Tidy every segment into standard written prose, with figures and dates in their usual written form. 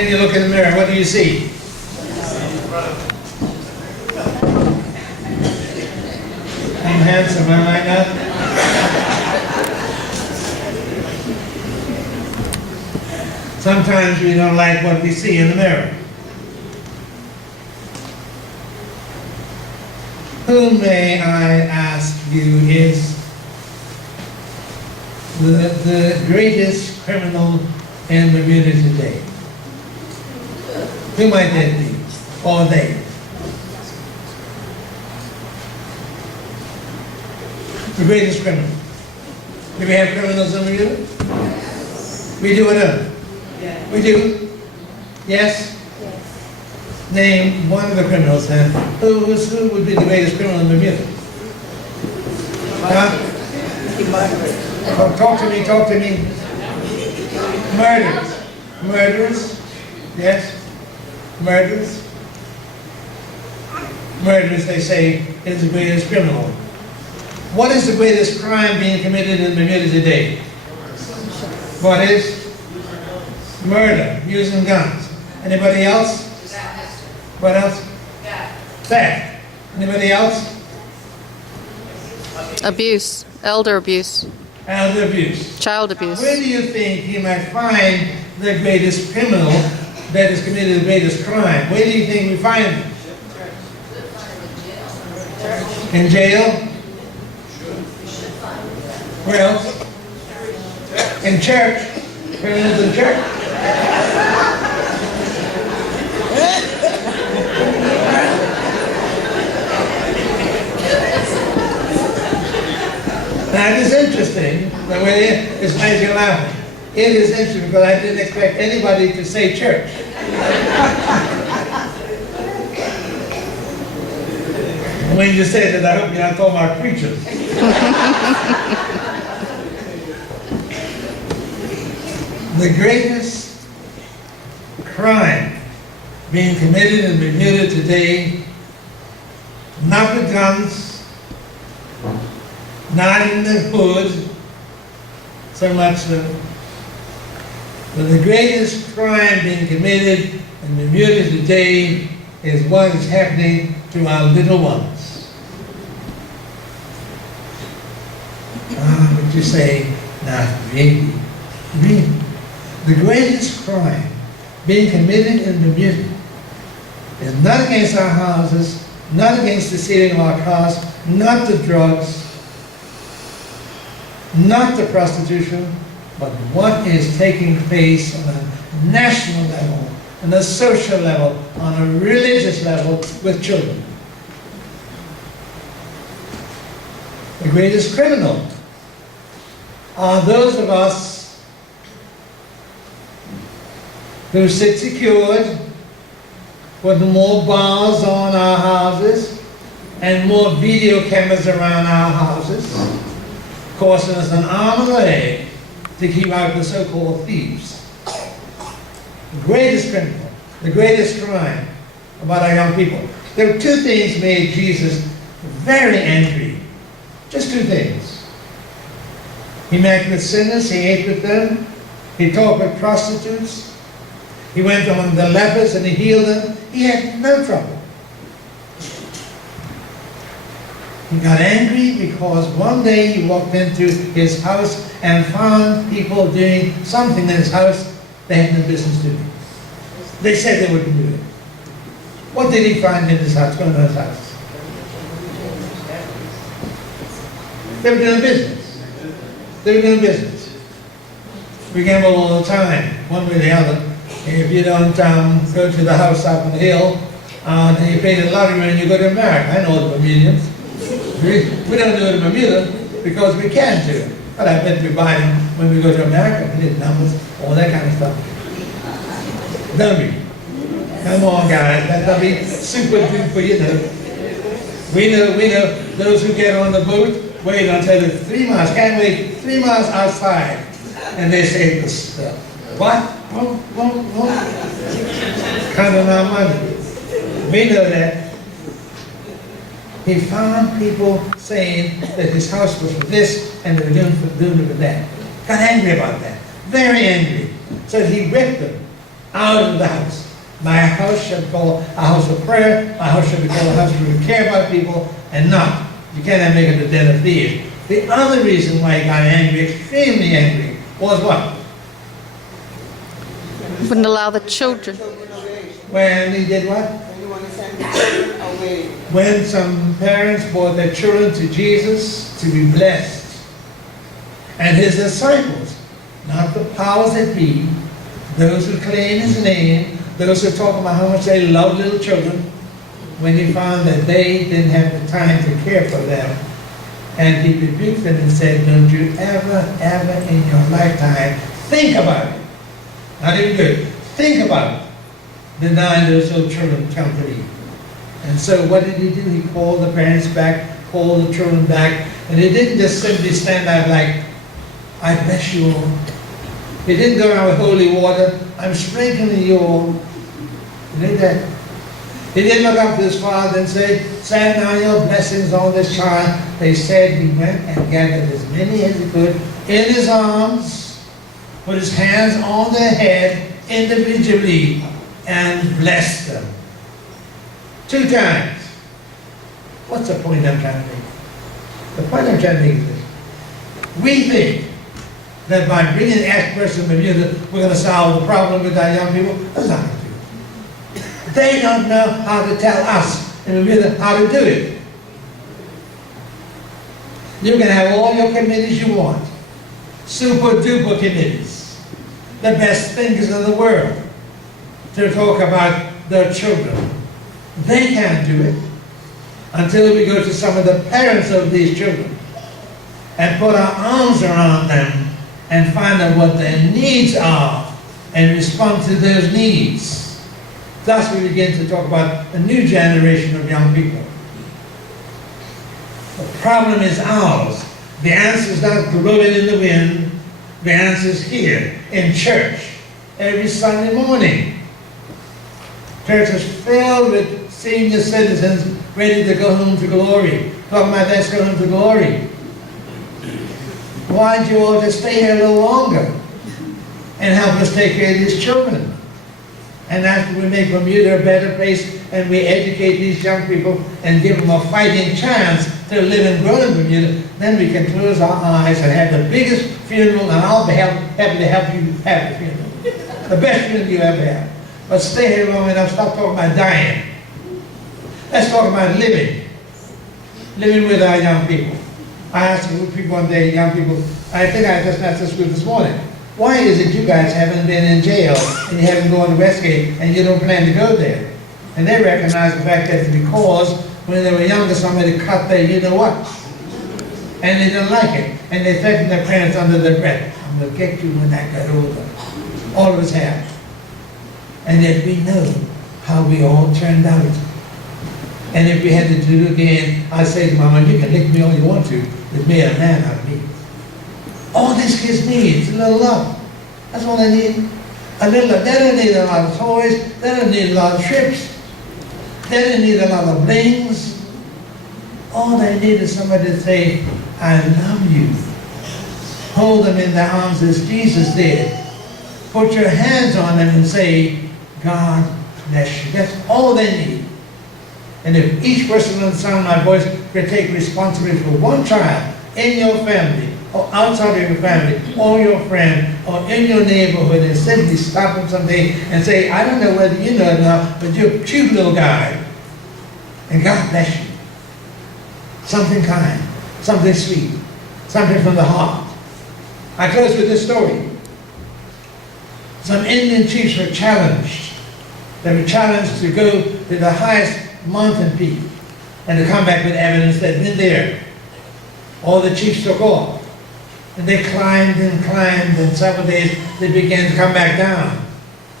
When you look in the mirror, what do you see? I'm handsome, am I not? Sometimes we don't like what we see in the mirror. Who, may I ask you, is the greatest criminal in Bermuda today? Who might that be? Or they? The greatest criminal. Do we have criminals in Bermuda? We do or no? We do? Yes? Name one of the criminals then. Who would be the greatest criminal in Bermuda? Huh? Oh, talk to me. Murderers. Murderers? Yes? Murderers? Murderers, they say, is the greatest criminal. What is the greatest crime being committed in Bermuda today? What is? Murder, using guns. Anybody else? What else? Theft. Anybody else? Abuse. Elder abuse. Elder abuse. Child abuse. Where do you think you might find the greatest criminal that has committed the greatest crime? Where do you think we find them? In jail? Where else? In church? Criminals in church? Now it is interesting, the way this makes you laughing. It is interesting because I didn't expect anybody to say church. When you said it, I hope you're not talking about preachers. The greatest crime being committed in Bermuda today, not with guns, not in the hood so much, but the greatest crime being committed in Bermuda today is what is happening to our little ones. Would you say, not really? Really? The greatest crime being committed in Bermuda is not against our houses, not against the stealing of our cars, not the drugs, not the prostitution, but what is taking place on a national level, on a social level, on a religious level with children. The greatest criminal are those of us who sit secured, put more bars on our houses and more video cameras around our houses, costing us an arm and a leg to keep out the so-called thieves. The greatest criminal, the greatest crime about our young people. There were two things made Jesus very angry. Just two things. He met with sinners, he ate with them, he talked with prostitutes, he went among the lepers and he healed them. He had no trouble. He got angry because one day he walked into his house and found people doing something in his house they had no business doing. They said they wouldn't do it. What did he find in his house, going to his house? They were doing business. They were doing business. We gamble all the time, one way or the other. If you don't go to the house up on the hill, and you pay the lottery and you go to America. I know the Bermudians. We don't do it in Bermuda because we can't do it. But I bet we buy them when we go to America. We did numbers, all that kind of stuff. Don't we? Come on, guys. That'll be super duper, you know. We know those who get on the boat, wait until it's 3 miles, can't wait 3 miles outside. And they say this stuff. What? Kind of our money. We know that. He found people saying that his house was for this and they were doing it for that. Got angry about that. Very angry. So he whipped them. out of the house. My house shall be called a house of prayer. My house shall be called a house where we care about people and not. You cannot make it a den of thieves. The other reason why he got angry, extremely angry, was what? Wouldn't allow the children. When he did what? When you want to send the children away. When some parents brought their children to Jesus to be blessed. And his disciples, not the powers that be, those who claim his name, those who talk about how much they love little children, when he found that they didn't have the time to care for them, and he rebuked them and said, don't you ever in your lifetime think about it. Not even good. Think about it. Denying those little children company. And so what did he do? He called the parents back, called the children back, and he didn't just simply stand there like, I bless you all. He didn't go around with holy water, I'm sprinkling you all. He did that. He didn't look up to his father and say, send down your blessings on this child. They said he went and gathered as many as he could in his arms, put his hands on their head individually, and blessed them. 2 times. What's the point I'm trying to make? The point I'm trying to make is this. We think that by bringing the person with you that we're going to solve the problem with our young people. That's not going to do it. They don't know how to tell us and how to do it. You can have all your committees you want. Super duper committees. The best thinkers in the world to talk about their children. They can't do it until we go to some of the parents of these children and put our arms around them and find out what their needs are and respond to those needs. Thus we begin to talk about a new generation of young people. The problem is ours. The answer is not blowing in the wind. The answer is here in church every Sunday morning. Church is filled with senior citizens ready to go home to glory. Talking about let's go home to glory. Why don't you all just stay here a little longer and help us take care of these children? And after we make Bermuda a better place and we educate these young people and give them a fighting chance to live and grow in Bermuda, then we can close our eyes and have the biggest funeral, and I'll be happy to help you have the funeral. The best funeral you ever have. But stay here long enough, stop talking about dying. Let's talk about living. Living with our young people. I asked people one day, young people, I think I just asked this group this morning, why is it you guys haven't been in jail and you haven't gone to Westgate and you don't plan to go there? And they recognize the fact that because when they were younger somebody cut their you-know-what. And they didn't like it. And they threatened their parents under their breath, I'm going to get you when I get older. All of us have. And yet we know how we all turned out. And if we had to do it again, I'd say to Mama, you can lick me all you want to. It made a man out of me. All these kids need is a little love. That's all they need. A little love. They don't need a lot of toys. They don't need a lot of trips. They don't need a lot of blings. All they need is somebody to say, I love you. Hold them in their arms as Jesus did. Put your hands on them and say, God bless you. That's all they need. And if each person on the sound of my voice could take responsibility for one child in your family, or outside of your family, or your friend, or in your neighborhood, and simply stop them someday and say, I don't know whether you know it or not, but you're a cute little guy. And God bless you. Something kind, something sweet, something from the heart. I close with this story. Some Indian chiefs were challenged. They were challenged to go to the highest mountain peak and to come back with evidence that been there. All the chiefs took off. And they climbed and climbed, and several days they began to come back down.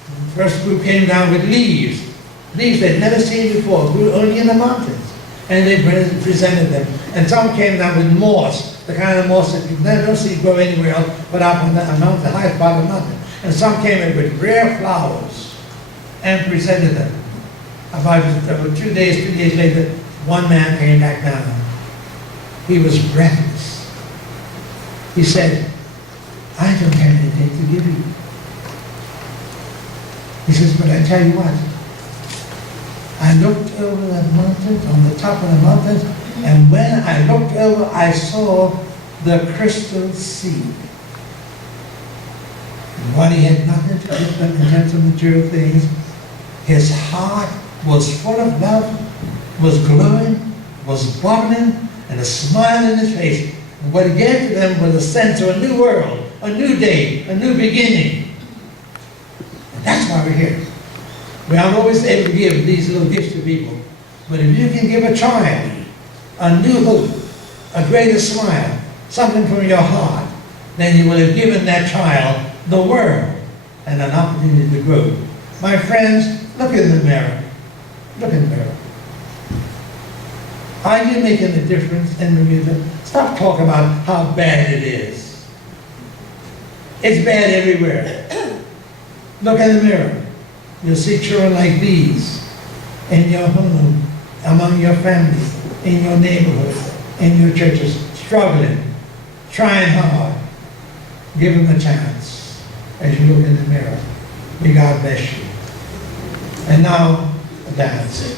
The first group came down with leaves they'd never seen before, grew only in the mountains. And they presented them. And some came down with moss, the kind of moss that you don't see grow anywhere else but up on the mountain, the highest part of the mountain. And some came in with rare flowers and presented them. About 2 days later, one man came back down. He was breathless. He said, I don't have anything to give you. He says, but I tell you what, I looked over that mountain, on the top of the mountain, and when I looked over, I saw the crystal sea. And while he had nothing to give them in terms of material things, his heart was full of love, was glowing, was bubbling, and a smile in his face. And what he gave to them was a sense of a new world, a new day, a new beginning. And that's why we're here. We aren't always able to give these little gifts to people. But if you can give a child a new hope, a greater smile, something from your heart, then you will have given that child the world and an opportunity to grow. My friends, look in the mirror. Look in the mirror. Are you making a difference in the music? Stop talking about how bad it is. It's bad everywhere. Look in the mirror. You'll see children like these in your home, among your family, in your neighborhood, in your churches, struggling, trying hard. Give them a chance as you look in the mirror. May God bless you. And now, a dance.